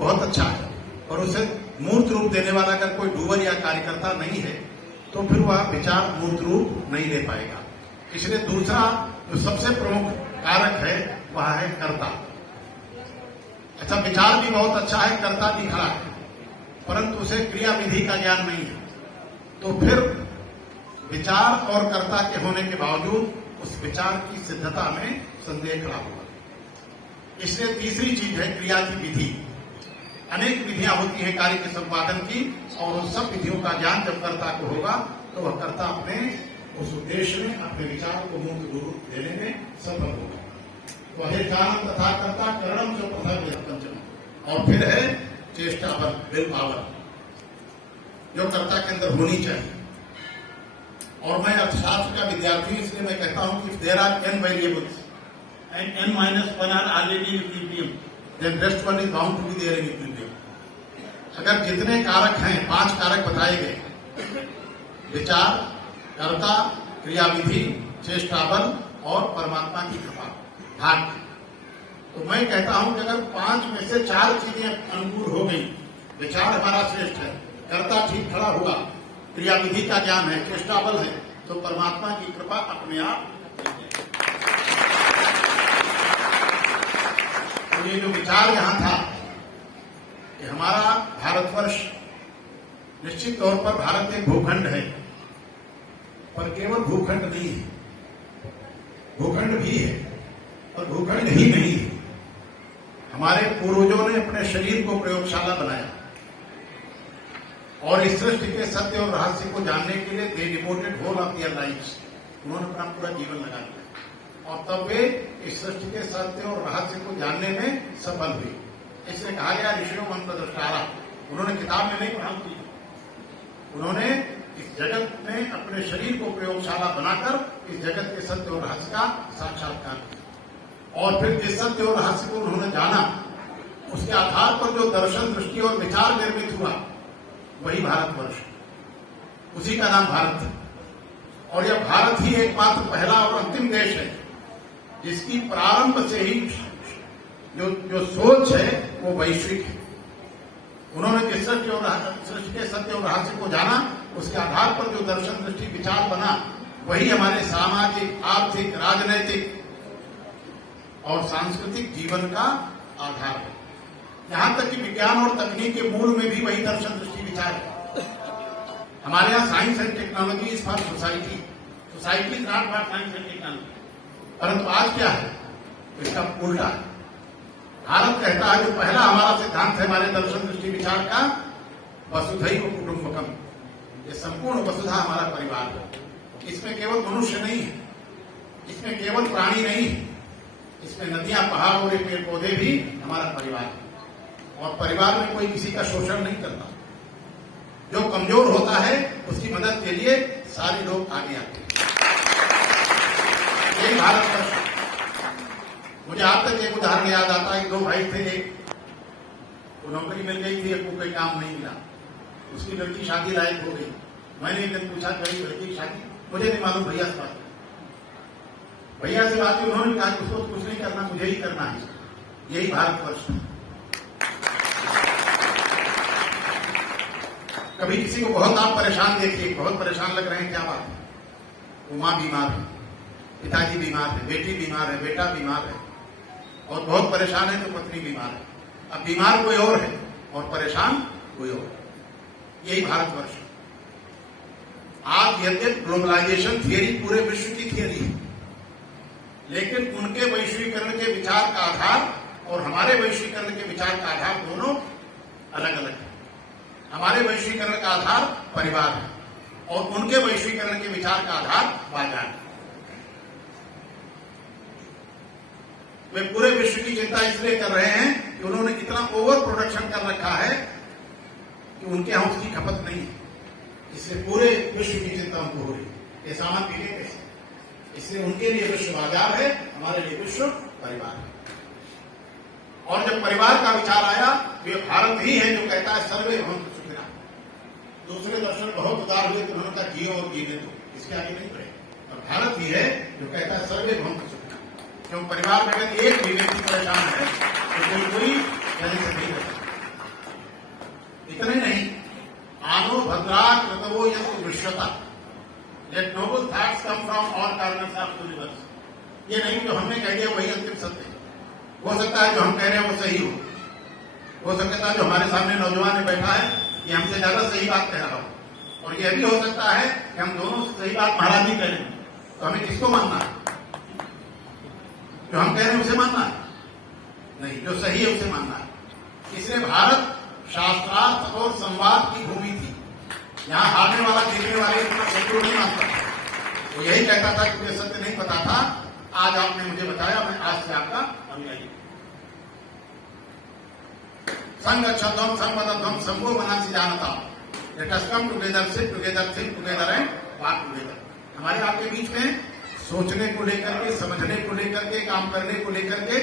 बहुत अच्छा है, और उसे मूर्त रूप देने वाला अगर कोई डूबर या कार्यकर्ता नहीं है तो फिर वह विचार मूर्त रूप नहीं ले पाएगा। इसलिए दूसरा जो सबसे प्रमुख कारक है वह है कर्ता। अच्छा, विचार भी बहुत अच्छा है, कर्ता भी खड़ा है, परंतु उसे क्रिया विधि का ज्ञान नहीं है, तो फिर विचार और कर्ता के होने के बावजूद उस विचार की सिद्धता में संदेह खड़ा होगा। इसलिए तीसरी चीज है क्रिया की विधि। अनेक विधियां होती हैं कार्य के संपादन की, और उन सब विधियों का ज्ञान जब कर्ता को होगा तो वह कर्ता अपने उस उद्देश्य में अपने विचार को मूर्त रूप देने में सफल होगा। तो है ज्ञान तथा कर्ता करणम जो पंचम, और फिर है चेष्टा बल, विल पावर, जो कर्ता के अंदर होनी चाहिए। और मैं अर्थशास्त्र का विद्यार्थी, इसलिए मैं कहता हूं कि there are n variables and n-1 are already in equilibrium, then rest one is bound to be there in equilibrium. अगर जितने कारक हैं, 5 कारक बताए गए, विचार, कर्ता, क्रियाविधि, चेष्टा बल और परमात्मा की कृपा, भाग्य, तो मैं कहता हूं कि अगर 5 में से 4 चीजें अनुकूल हो गई, विचार हमारा श्रेष्ठ है, कर्ता ठीक खड़ा हुआ, क्रियाविधि का ज्ञान है, चेष्टा बल है, तो परमात्मा की कृपा अपने आप। तो ये जो विचार यहां था कि हमारा भारतवर्ष, निश्चित तौर पर भारत एक भूखंड है, पर केवल भूखंड नहीं है, भूखंड भी है और भूखंड ही नहीं है। हमारे पूर्वजों ने अपने शरीर को प्रयोगशाला बनाया और इस सृष्टि के सत्य और रहस्य को जानने के लिए they devoted whole of their lives, उन्होंने अपना पूरा जीवन लगा दिया, और तब वे इस सृष्टि के सत्य और रहस्य को जानने में सफल हुए। इसलिए कहा गया ऋषियों मंत्र दृष्टारा, उन्होंने किताब में नहीं पढ़ा की, उन्होंने इस जगत में अपने शरीर को प्रयोगशाला बनाकर इस जगत के सत्य और रहस्य का साक्षात्कार किया, और फिर जिस सत्य और रहस्य को उन्होंने जाना, उसके आधार पर जो दर्शन, दृष्टि और विचार निर्मित हुआ, वही भारतवर्ष, उसी का नाम भारत है। और यह भारत ही एकमात्र पहला और अंतिम देश है जिसकी प्रारंभ से ही जो सोच है वो वैश्विक है। उन्होंने जिस सृष्टि के सत्य और रहस्य को जाना, उसके आधार पर जो दर्शन, दृष्टि, विचार बना, वही हमारे सामाजिक, आर्थिक, राजनैतिक और सांस्कृतिक जीवन का आधार है। यहां तक कि विज्ञान और तकनीक के मूल में भी वही दर्शन, दृष्टि, विचार है। हमारे यहाँ science and technology is for society, society is not for science and technology. परंतु आज क्या है, इसका उल्टा है। भारत कहता है जो पहला हमारा सिद्धांत है हमारे दर्शन, दृष्टि, विचार का, वसुधैव कुटुंबकम, ये संपूर्ण वसुधा हमारा परिवार है। इसमें केवल मनुष्य नहीं है, इसमें केवल प्राणी नहीं है, इसमें नदियां, पहाड़ और पेड़ पौधे भी हमारा परिवार है। और परिवार में कोई किसी का शोषण नहीं करता, जो कमजोर होता है उसकी मदद के लिए सारे लोग आगे आते हैं। यही भारतवर्ष। मुझे आज तक एक उदाहरण याद आता है कि 2 भाई थे, एक को नौकरी मिल गई थी, एक को कोई काम नहीं मिला, उसकी लड़की शादी लायक हो गई। मैंने एक दिन पूछा कि भाई लड़की की शादी, मुझे नहीं मालूम, भैया से बात, भैया से बात की, उन्होंने कहा कि उसको कुछ नहीं करना, मुझे ही करना है। यही भारतवर्ष। कभी किसी को बहुत आप परेशान देखिए, बहुत परेशान लग रहे हैं, क्या बात है, वो मां बीमार है, पिताजी बीमार है, बेटी बीमार है, बेटा बीमार है, और बहुत परेशान है तो पत्नी बीमार है। अब बीमार कोई और है और परेशान कोई और। यही भारतवर्ष। आज यद्यपि ग्लोबलाइजेशन थियरी पूरे विश्व की थियरी है, लेकिन उनके वैश्वीकरण के विचार का आधार और हमारे वैश्वीकरण के विचार का आधार दोनों अलग अलग है। हमारे वैश्वीकरण का आधार परिवार है और उनके वैश्वीकरण के विचार का आधार बाजार है। वे पूरे विश्व की चिंता इसलिए कर रहे हैं कि उन्होंने इतना ओवर प्रोडक्शन कर रखा है कि उनके यहां उसकी खपत नहीं है, इसलिए पूरे विश्व की चिंता उनको हो रही है ये सामान मिले कैसे। इसलिए उनके लिए विश्व बाजार है, हमारे लिए विश्व परिवार है। और जब परिवार का विचार आया तो ये भारत ही है जो कहता है सर्वे भवन्तु सुखिनः। दूसरे दर्शन बहुत उदार हुए तो उन्होंने कहा जियो और जीने दो, इसके आगे नहीं बढ़े। और भारत ही है जो कहता है सर्वे भवन्तु सुखिनः। क्यों परिवार में अगर एक भी व्यक्ति परेशान है तो कोई कहने से नहीं रहता। सर्वो यत्र दृश्यता, let noble thoughts come from all corners of universe. ये नहीं जो हमने कह दिया वही अंतिम सत्य है। हो सकता है जो हम कह रहे हैं वो सही हो सकता है जो हमारे सामने नौजवान बैठा है ये हमसे ज्यादा सही बात कह रहा हो, और यह भी हो सकता है कि हम दोनों से सही बात महाराज जी कह रहे हैं। तो हमें किसको मानना है? जो हम कह रहे हैं उसे मानना है? नहीं, जो सही है उसे मानना है। इसलिए भारत शास्त्रार्थ और संवाद की भूमि थी। यहाँ हारने वाला जीतने वाले इतना शत्रु नहीं मानता। वो यही कहता था कि मुझे सत्य नहीं पता था, आज आपने मुझे बताया, मैं आज से आपका अनुयायी। संग छद्म संवदम संभो मना से जानता, let us come together, sit together, think together and work together. हमारे आपके बीच में सोचने को लेकर के, समझने को लेकर के, काम करने को लेकर के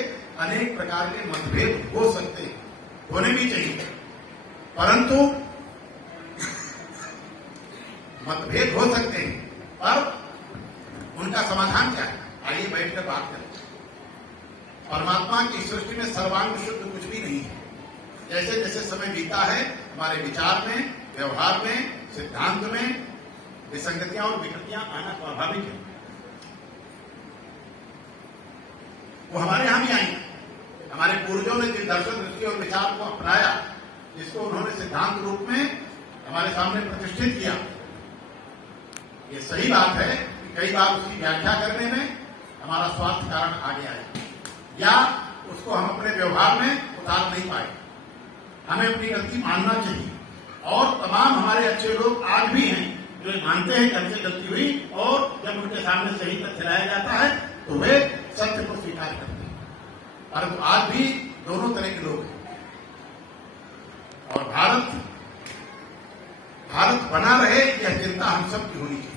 अनेक प्रकार के मतभेद हो सकते हैं, होने भी चाहिए, परंतु मतभेद हो सकते हैं, पर उनका समाधान क्या है? आइए बैठकर बात करें। परमात्मा की सृष्टि में सर्वांग शुद्ध कुछ भी नहीं है। जैसे जैसे समय बीता है हमारे विचार में, व्यवहार में, सिद्धांत में विसंगतियां और विकृतियां आना स्वाभाविक है। वो हमारे यहां भी आई। हमारे पूर्वजों ने जिस दर्शन, दृष्टि और विचार को अपनाया, जिसको उन्होंने सिद्धांत रूप में हमारे सामने प्रतिष्ठित किया, ये सही बात है कि कई बार उसकी व्याख्या करने में हमारा स्वार्थ कारण आगे आए या उसको हम अपने व्यवहार में उतार नहीं पाए। हमें अपनी गलती मानना चाहिए, और तमाम हमारे अच्छे लोग आज भी हैं जो मानते हैं कि हमसे गलती हुई, और जब उनके सामने सही तथ्य लाया जाता है तो वे सत्य को स्वीकार करते हैं। परंतु आज भी दोनों तरह के लोग हैं, और भारत बना रहे यह चिंता हम सब की होनी चाहिए।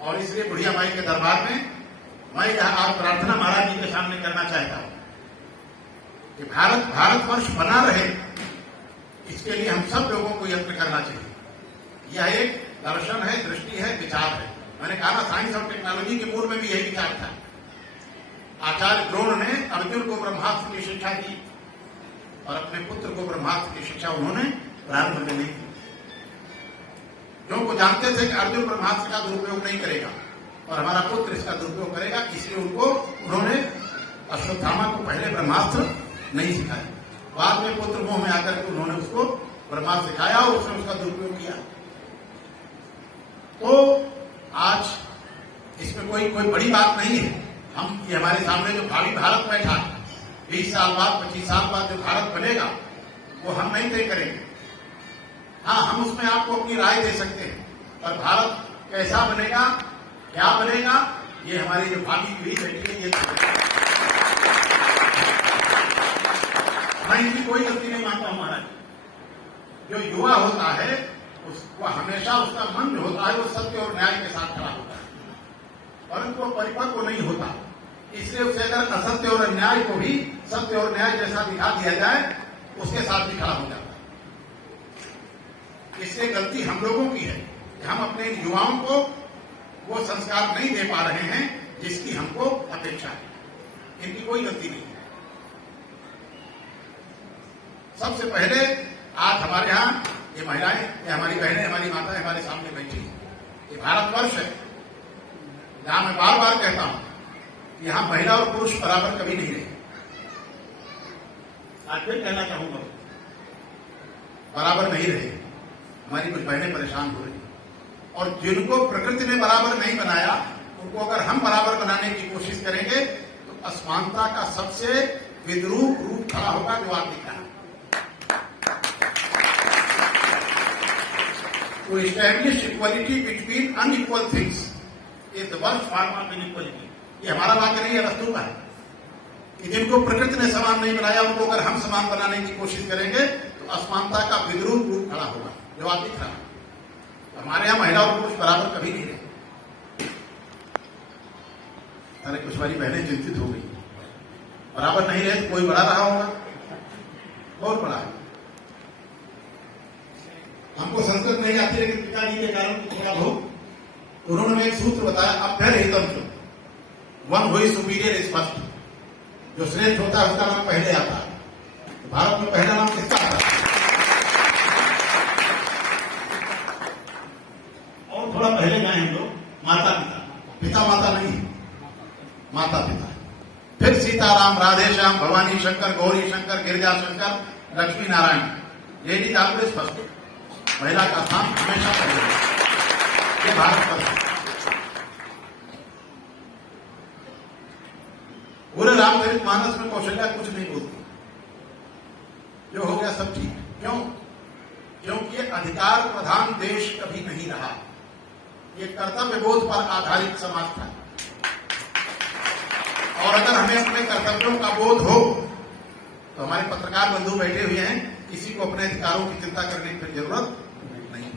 और इसलिए बुढ़िया माई के दरबार में मैं यह आज प्रार्थना महाराज जी के सामने करना चाहता हूं कि भारतवर्ष बना रहे, इसके लिए हम सब लोगों को यत्न करना चाहिए। यह एक दर्शन है, दृष्टि है, विचार है। मैंने कहा साइंस और टेक्नोलॉजी के पूर्व में भी यही विचार था। आचार्य द्रोण ने अर्जुन को ब्रह्मास्त्र की शिक्षा दी, और अपने पुत्र को ब्रह्मास्त्र की शिक्षा उन्होंने प्रारंभ में नहीं दी। जो को जानते थे कि अर्जुन ब्रह्मास्त्र का दुरुपयोग नहीं करेगा और हमारा पुत्र इसका दुरुपयोग करेगा, इसलिए उन्होंने अश्वत्थामा को पहले ब्रह्मास्त्र नहीं सिखाया। बाद में पुत्र मोह में आकर के उन्होंने उसको ब्रह्मास्त्र सिखाया और उसने उसका दुरुपयोग किया। तो आज इसमें कोई बड़ी बात नहीं है। हम ये हमारे सामने जो भावी भारत बैठा है, 20 साल बाद, 25 साल बाद जो भारत बनेगा वो हम नहीं तय करेंगे। हाँ, हम उसमें आपको अपनी राय दे सकते हैं, पर भारत कैसा बनेगा, क्या बनेगा, ये हमारी जो भावी पीढ़ी बैठी है ये मैं इनकी कोई गलती नहीं मानता हूं महाराज। जो युवा होता है उसको हमेशा उसका मन जो होता है वो सत्य और न्याय के साथ खड़ा होता है, परंतु वो परिपक्व नहीं होता। इसलिए उसे अगर असत्य और अन्याय को भी सत्य और न्याय जैसा दिखा दिया जाए, उसके साथ भी खड़ा हो जाता है। इसलिए गलती हम लोगों की है कि हम अपने युवाओं को वो संस्कार नहीं दे पा रहे हैं जिसकी हमको अपेक्षा है। इनकी कोई गलती नहीं है। सबसे पहले आज हमारे यहाँ ये महिलाएं, ये हमारी बहनें, हमारी माताएं हमारे सामने बैठी हैं। ये भारतवर्ष है जहां मैं बार बार कहता हूं कि यहां महिला और पुरुष बराबर कभी नहीं रहे। आज फिर कहना चाहूंगा, बराबर नहीं रहे। हमारी कुछ बहनें परेशान हो रही, और जिनको प्रकृति ने बराबर नहीं बनाया उनको अगर हम बराबर बनाने की कोशिश करेंगे तो असमानता का सबसे विद्रूप रूप खड़ा होगा जो आप दिख रहा है। To establish equality between unequal things is the worst form of inequality. ये हमारा वाक्य नहीं है, वस्तु का है कि जिनको प्रकृति ने समान नहीं बनाया उनको अगर हम समान बनाने की कोशिश करेंगे तो असमानता का विद्रूप रूप खड़ा होगा जो आप दिख रहा है। हमारे यहाँ महिला और पुरुष बराबर कभी नहीं रहे। अरे कुछ हमारी बहनें चिंतित हो गई, बराबर नहीं रहे तो कोई बड़ा रहा होगा, बहुत बड़ा है। हमको संस्कृत नहीं आती, लेकिन पिताजी के कारण थोड़ा बहुत उन्होंने एक सूत्र बताया, अभ्यरहितम जो वन हुई सुपीरियर इज फर्स्ट। जो श्रेष्ठ होता है उसका नाम पहले आता है। तो भारत में पहला नाम किसका आता है? Sitaram, Radhe Shyam, Bhavani Shankar, Gauri Shankar, Girija Shankar, Lakshmi Narayan, ladies always first. महिला का स्थान हमेशा पहले है। ये भारत का पूरे रामचरित मानस में कौशल्या कुछ नहीं बोलती, जो हो गया सब ठीक। क्यों? क्योंकि ये अधिकार प्रधान देश कभी नहीं रहा, ये कर्तव्य बोध पर आधारित समाज था। और अगर हमें अपने कर्तव्यों का बोध हो तो हमारे पत्रकार बंधु बैठे हुए हैं, किसी को अपने अधिकारों की चिंता करने की जरूरत नहीं।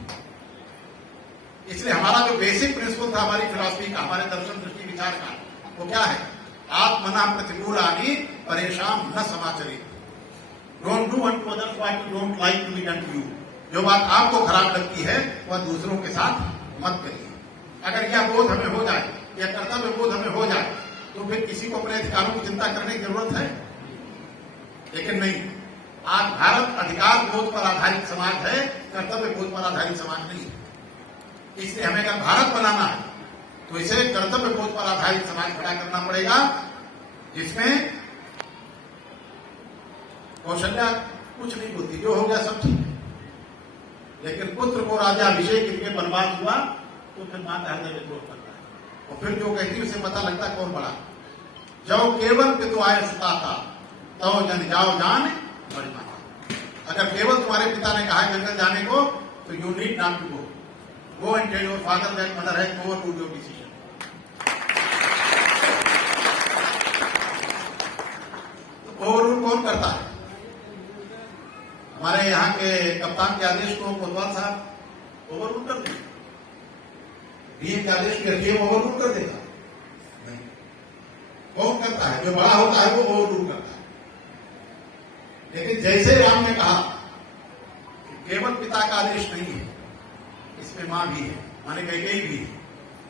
इसलिए हमारा जो बेसिक प्रिंसिपल था हमारी फिलॉसफी का, हमारे दर्शन दृष्टि विचार का, वो क्या है? आत्मना प्रतिकूलानि परेशान न समाचरित। Don't do unto others what you don't like to be done to you. जो बात आपको खराब लगती है वह दूसरों के साथ मत करिए। अगर यह बोध हमें हो जाए, यह कर्तव्य बोध हमें हो जाए, तो फिर किसी को अपने अधिकारों की चिंता करने की जरूरत है? लेकिन नहीं। आज भारत अधिकार बोध पर आधारित समाज है, कर्तव्य बोध पर आधारित समाज नहीं है। इसलिए हमें अगर भारत बनाना है तो इसे कर्तव्य बोध पर आधारित समाज खड़ा करना पड़ेगा, जिसमें कौशल्या कुछ नहीं बोलती, जो हो गया सब ठीक है। लेकिन पुत्र को राजा अभिषेक करके बनवास हुआ तो फिर माता हृदय विद्रोह करता है। और फिर जो कहती है उसे पता लगता कौन बड़ा। जब केवल पितु आय सताता तो जन जाओ जान बड़ी माता। अगर केवल तुम्हारे पिता ने कहा जंगल जाने को तो you need not to go and tell your father that mother has overruled your decision. तो ओवररूल कौन करता है? हमारे यहाँ के कप्तान के आदेश को कोतवाल साहब ओवररूल कर देंगे, डीएम के आदेश के डीएम ओवररूल कर देगा? नहीं। कौन करता है? जो बड़ा होता है वो ओवररूल करता है। लेकिन जैसे राम ने कहा कि केवल पिता का आदेश नहीं है, इसमें मां भी है, माने कैकेयी भी है,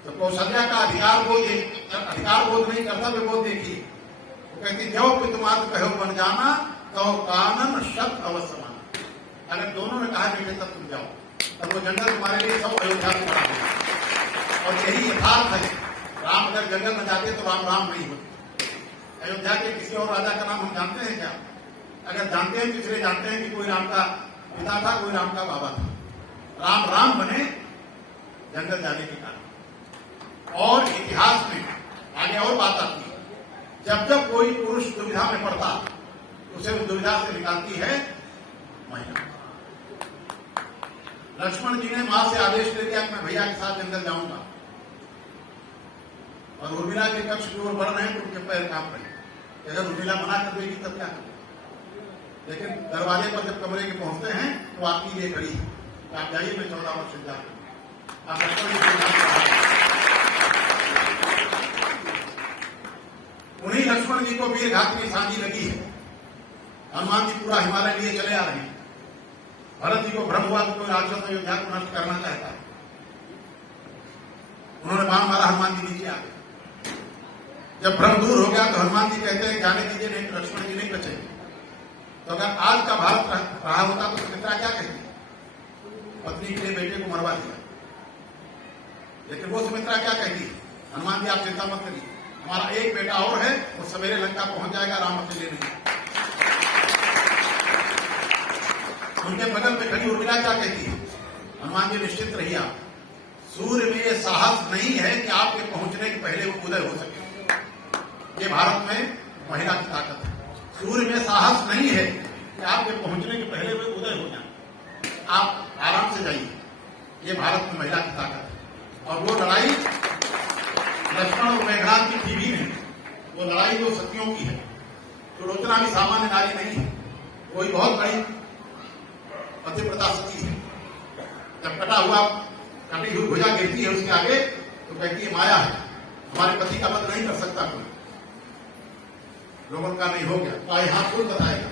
तो कौशल्या का अधिकार बोध नहीं, कर्तव्य बोध देखिए। वो कहती जो पितुमात कहो बन जाना तो कानन शब्द अवश्य माना। अगर दोनों ने कहा बेटे तब तुम जाओ, तब वो जंगल तुम्हारे लिए सब अयोध्या में पड़ा होगा। और यही यथार्थ है। राम अगर जंगल में जाते तो राम राम नहीं होते। अयोध्या के किसी और राजा का नाम हम जानते हैं क्या? अगर जानते हैं तो इसलिए जानते हैं कि कोई राम का पिता था, कोई राम का बाबा था। राम राम बने जंगल जाने के कारण। और इतिहास में आगे और बात आती है, जब जब कोई पुरुष दुविधा में पड़ता उसे उस दुविधा से निकालती है महिला। लक्ष्मण जी ने मां से आदेश दे दिया कि मैं भैया के साथ जंगल जाऊंगा, और उर्मिला के कक्ष की ओर बढ़ रहे हैं तो उनके पैर कांप रहे। अगर उर्मिला मना कर देगी तब क्या करें? लेकिन दरवाजे पर जब कमरे के पहुंचते हैं तो आपकी ये खड़ी है, आप जाइए, मैं 14 वर्ष से जा उन्हीं लक्ष्मण जी को वीर घात की सांझी लगी है। हनुमान जी पूरा हिमालय लिए चले आ रहे हैं। भरत जी को भ्रम हुआ कि कोई राक्षस अयोध्या को नष्ट करना चाहता है। उन्होंने बाण मारा, हनुमान जी नीचे आ गए। जब भ्रम दूर हो गया तो हनुमान जी कहते हैं जाने दीजिए, नहीं लक्ष्मण जी नहीं बचेंगे। तो अगर आज का भारत रहा होता तो सुमित्रा क्या कहती? पत्नी के लिए बेटे को मरवा दिया। लेकिन वो सुमित्रा क्या कहती? हनुमान जी आप चिंता मत करिए, हमारा एक बेटा और है, वो सवेरे लंका पहुंच जाएगा, राम अकेले नहीं। उनके बगल में खड़ी उर्मिला क्या कहती है? हनुमान जी निश्चित रहिए, आप सूर्य में ये साहस नहीं है कि आपके पहुंचने के पहले वो उदय हो सके। ये भारत में महिला की ताकत है। सूर्य में साहस नहीं है कि आपके पहुंचने के पहले वो उदय हो जाए, आप आराम से जाइए। ये भारत में महिला की ताकत है। और वो लड़ाई लक्ष्मण और मेघनाथ की टीवी नहीं, वो लड़ाई जो सतियों की है। सुलोचना भी सामान्य नारी नहीं है, कोई बहुत बड़ी पतिव्रता सती है। जब कटी हुई भुजा गिरती है उसके आगे तो कहती है माया है, हमारे पति का वध नहीं कर सकता कोई। लोगों का नहीं हो गया तो आई हाथ खुद बताएगा,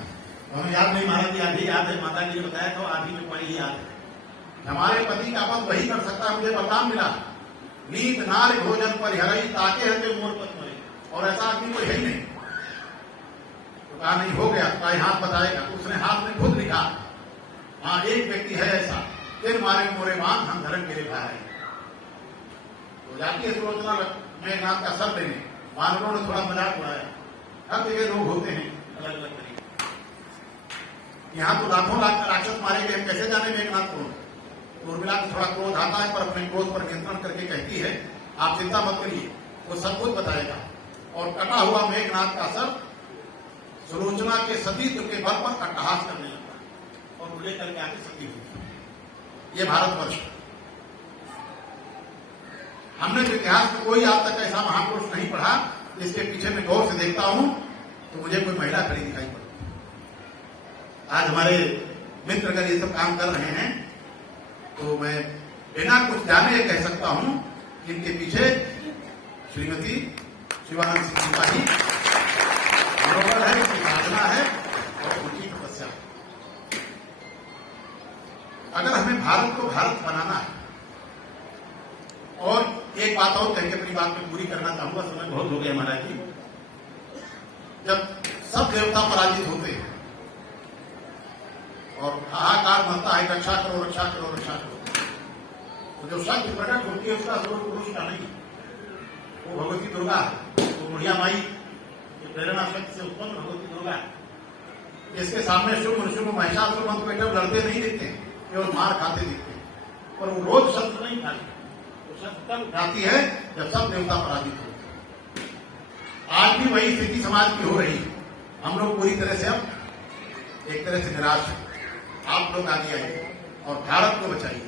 हमें याद नहीं, महाराज जी आधी याद है, माता जी ने बताया तो आधी में पड़ी याद है। हमारे पति का वध वही कर सकता है, मुझे वरदान मिला, नींद नार भोजन पर हरई ताके हते मोर पत मरे, और ऐसा आदमी कोई है ही नहीं। तो कहा नहीं हो गया तो आई हाथ बताएगा। उसने हाथ में खुद लिखा, हाँ एक व्यक्ति है ऐसा, फिर मारे मोरे मान हम धर्म के भाई। तो जाती है सुलोचना मेघनाथ का सर लेने, वानरों ने थोड़ा मजाक उड़ाया, हर जगह लोग होते हैं अलग अलग तरीके। यहाँ तो लाखों लाख राक्षस मारे गए, कैसे जाने मेघनाथ को। उर्मिला को थोड़ा क्रोध आता है, पर अपने क्रोध पर नियंत्रण करके कहती है आप चिंता मत करिए, वो सब कुछ बताएगा। और कटा हुआ मेघनाथ का सर सुलोचना के सतीत्व के बल पर अट्टहास करने लगता है और वो लेकर के आके सती हुई। ये भारतवर्ष, हमने जो इतिहास में कोई आज तक ऐसा महापुरुष नहीं पढ़ा जिसके पीछे में गौर से देखता हूं तो मुझे कोई महिला खड़ी दिखाई पड़ती। आज हमारे मित्र अगर ये सब काम कर रहे हैं तो मैं बिना कुछ जाने कह सकता हूं कि इनके पीछे श्रीमती शिवानंद सिंह सिपाही मनोबल है, उनकी साधना है और उनकी तपस्या। अगर हमें भारत को भारत बनाना है, और एक बात और कह के अपनी बात में पूरी करना चाहूंगा, समय बहुत हो गया महाराज जी। जब सब देवता पराजित होते हैं और हाहाकार मचता है रक्षा करो रक्षा करो रक्षा करो, तो जो शक्ति प्रकट होती है उसका स्वरूप पुरुष का नहीं, वो भगवती दुर्गा है, वो बुढ़िया माई की प्रेरणा शक्ति से उत्पन्न भगवती दुर्गा है। इसके सामने शुभ शुभ महिषासुर मंत्र बेटे लड़ते नहीं दिखते, केवल मार खाते दिखते हैं, पर वो रोज शस्त्र नहीं खाते। तब उठाती है जब सब देवता पराजित होते हैं। आज भी वही स्थिति समाज की हो रही है। हम लोग पूरी तरह से अब एक तरह से निराश हैं। आप लोग आगे आइए और भारत को बचाइए।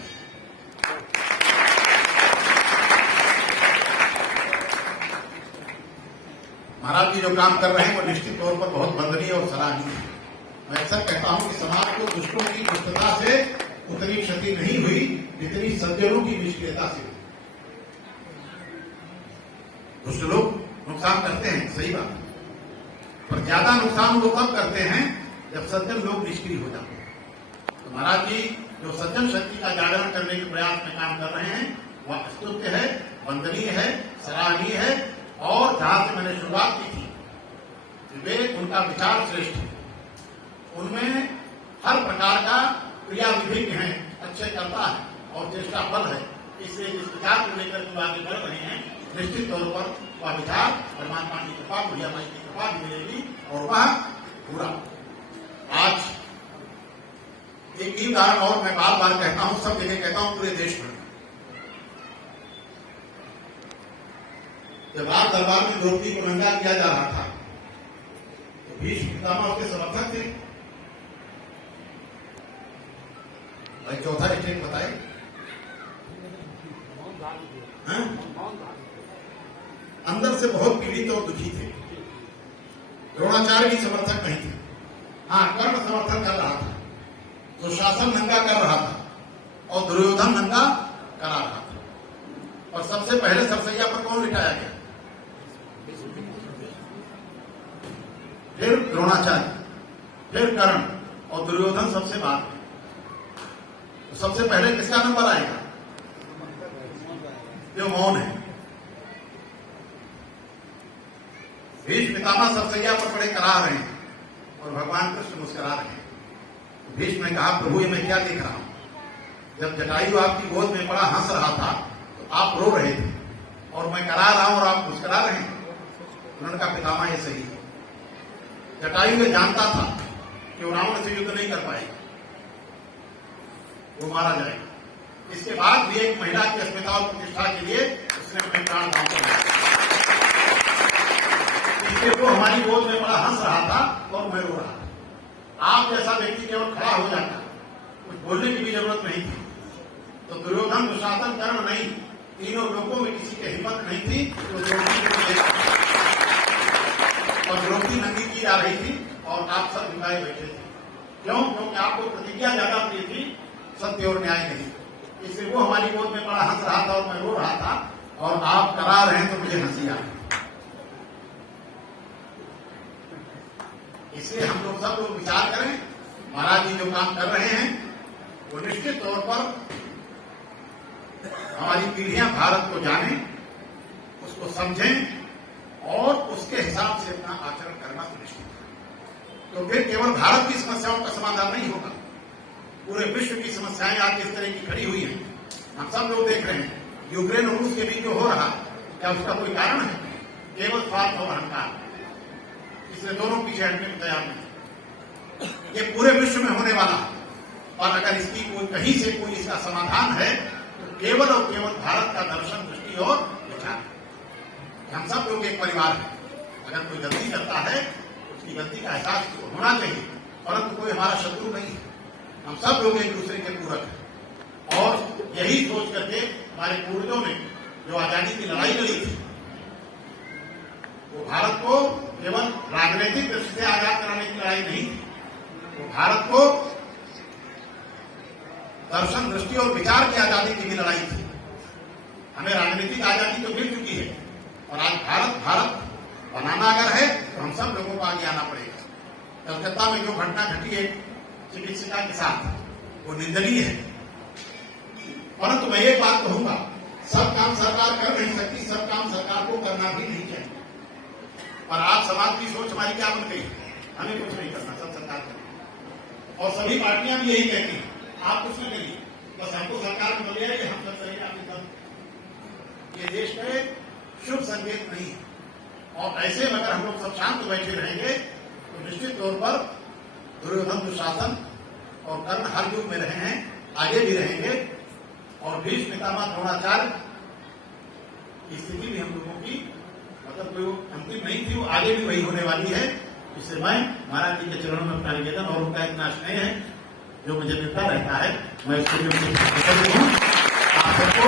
महाराज जी जो काम कर रहे हैं वो निश्चित तौर पर बहुत वंदनीय और सराहनीय है। मैं अक्सर कहता हूं कि समाज को दुष्टों की दुष्टता से उतनी क्षति नहीं हुई जितनी सज्जनों की निष्क्रियता से। दुष्ट लोग नुकसान करते हैं, सही बात, पर ज्यादा नुकसान वो तब करते हैं जब सज्जन लोग निष्क्रिय हो जाते हैं। तो महाराज जी जो सज्जन शक्ति का जागरण करने के प्रयास में काम कर रहे हैं वह स्तुत्य है, वंदनीय है, सराहनीय है। और जहां से मैंने शुरुआत की थी वे उनका विचार श्रेष्ठ है, उनमें हर प्रकार का क्रिया विभिन्न है, अच्छे करता है और चेष्टा बल है। इसलिए जिस विचार को लेकर जो आगे बढ़ रहे हैं निश्चित तौर पर वह विचार परमात्मा की कृपा, बुढ़िया माई की कृपा भी मिलेगी और वह पूरा। आज एक ही उदाहरण और मैं बार बार कहता हूं, सब जगह कहता हूं, पूरे देश में जब राज दरबार में द्रौपदी को नंगा किया जा रहा था तो भीष्म पितामह उसके समर्थक थे। भाई चौथा स्टेट बताए, अंदर से बहुत पीड़ित और दुखी थे। द्रोणाचार्य भी समर्थक नहीं थे। हाँ, कर्ण समर्थन कर रहा था, दुशासन नंगा कर रहा था और दुर्योधन नंगा करा रहा था। और सबसे पहले सरसैया पर कौन लिटाया गया? फिर द्रोणाचार्य, फिर कर्ण और दुर्योधन सबसे बाद में। तो सबसे पहले किसका नंबर आएगा? जो मौन है। भीष्म पितामह सरसैया पर बड़े करा रहे हैं और भगवान कृष्ण मुस्कुरा रहे हैं। तो भीष्म ने कहा प्रभु ये मैं क्या देख रहा हूं? जब जटायु आपकी गोद में बड़ा हंस रहा था तो आप रो रहे थे और मैं करा रहा हूं और आप मुस्कुरा रहे हैं। उन्होंने कहा पितामह ये सही है। जटायु में जानता था कि वो रावण से युद्ध नहीं कर पाएगा, वो मारा जाएगा। इसके बाद भी एक महिला की अस्मिता और प्रतिष्ठा के लिए उसने अपने प्राण दान कर दिए। इसलिए वो हमारी गोद में बड़ा हंस रहा था और मैं रो रहा था। आप जैसा व्यक्ति केवल खड़ा हो जाता, कुछ बोलने की भी जरूरत नहीं थी। तो दुर्योधन, दुशासन, कर्ण नहीं, तीनों लोगों में किसी की हिम्मत नहीं थी तो द्रौपदी को देखा। और द्रौपदी नंगी की जा रही थी और आप सब झुकाए बैठे थे। क्यों? क्योंकि आपको प्रतिज्ञा ज्यादा प्रिय थी, सत्य और न्याय नहीं। इसलिए वो हमारी गोद में बड़ा हंस रहा था और मैं रो रहा था और आप करा रहे हैं तो मुझे हंसी आ रही। इसलिए हम लोग सब लोग विचार करें, महाराज जी जो काम कर रहे हैं वो निश्चित तौर पर हमारी पीढ़ियां भारत को जाने, उसको समझें और उसके हिसाब से अपना आचरण करना सुनिश्चित करें। तो फिर केवल भारत की समस्याओं का समाधान नहीं होगा, पूरे विश्व की समस्याएं आज इस तरह की खड़ी हुई हैं। हम सब लोग देख रहे हैं यूक्रेन और रूस के बीच जो हो रहा है, क्या उसका कोई कारण है? केवल स्वार्थ और अहंकार। इसलिए दोनों पीछे हटने को तैयार नहीं। ये पूरे विश्व में होने वाला है, और अगर इसकी कोई कहीं से कोई इसका समाधान है तो केवल और केवल भारत का दर्शन, दृष्टि और विचार। हम सब लोग एक परिवार है। अगर कोई गलती करता है उसकी गलती का एहसास तो होना चाहिए, परंतु कोई हमारा शत्रु नहीं है। हम सब लोग एक दूसरे के पूरक हैं, और यही सोच करके हमारे पूर्वजों ने जो आजादी की लड़ाई लड़ी थी, वो भारत को केवल राजनीतिक दृष्टि से आजाद कराने की लड़ाई नहीं थी, वो भारत को दर्शन, दृष्टि और विचार की आजादी की भी लड़ाई थी। हमें राजनीतिक आजादी तो मिल चुकी है, और आज भारत बनाना अगर है तो हम सब लोगों को आगे आना पड़ेगा। कलकत्ता में जो घटना घटी है चिकित्सिका के साथ, वो निंदनीय है, परंतु मैं एक बात कहूंगा, सब काम सरकार कर नहीं सकती, सब काम सरकार को करना भी नहीं चाहिए। और आज समाज की सोच हमारी क्या बन गई, हमें कुछ नहीं करना, सब सरकार करे, और सभी पार्टियां भी यही कहती हैं आप कुछ नहीं करिए, बस हमको सरकार में बोलिए कि हम सब करेंगे आपके सब। ये देश में शुभ संकेत नहीं है, और ऐसे में अगर हम लोग सब शांत बैठे रहेंगे तो निश्चित तौर पर दुर्योधन, दुशासन और कर्ण हर युग में रहे हैं, आगे भी रहेंगे, और भीष्म, पितामह, द्रोणाचार्य की स्थिति भी हम लोगों की मतलब कोई अंतिम नहीं थी, वो आगे भी वही होने वाली है। इसलिए मैं महाराज जी के चरणों में अपना निवेदन और उनका इतना स्नेह है जो मुझे मिलता रहता है, मैं इसके लिए आप सबको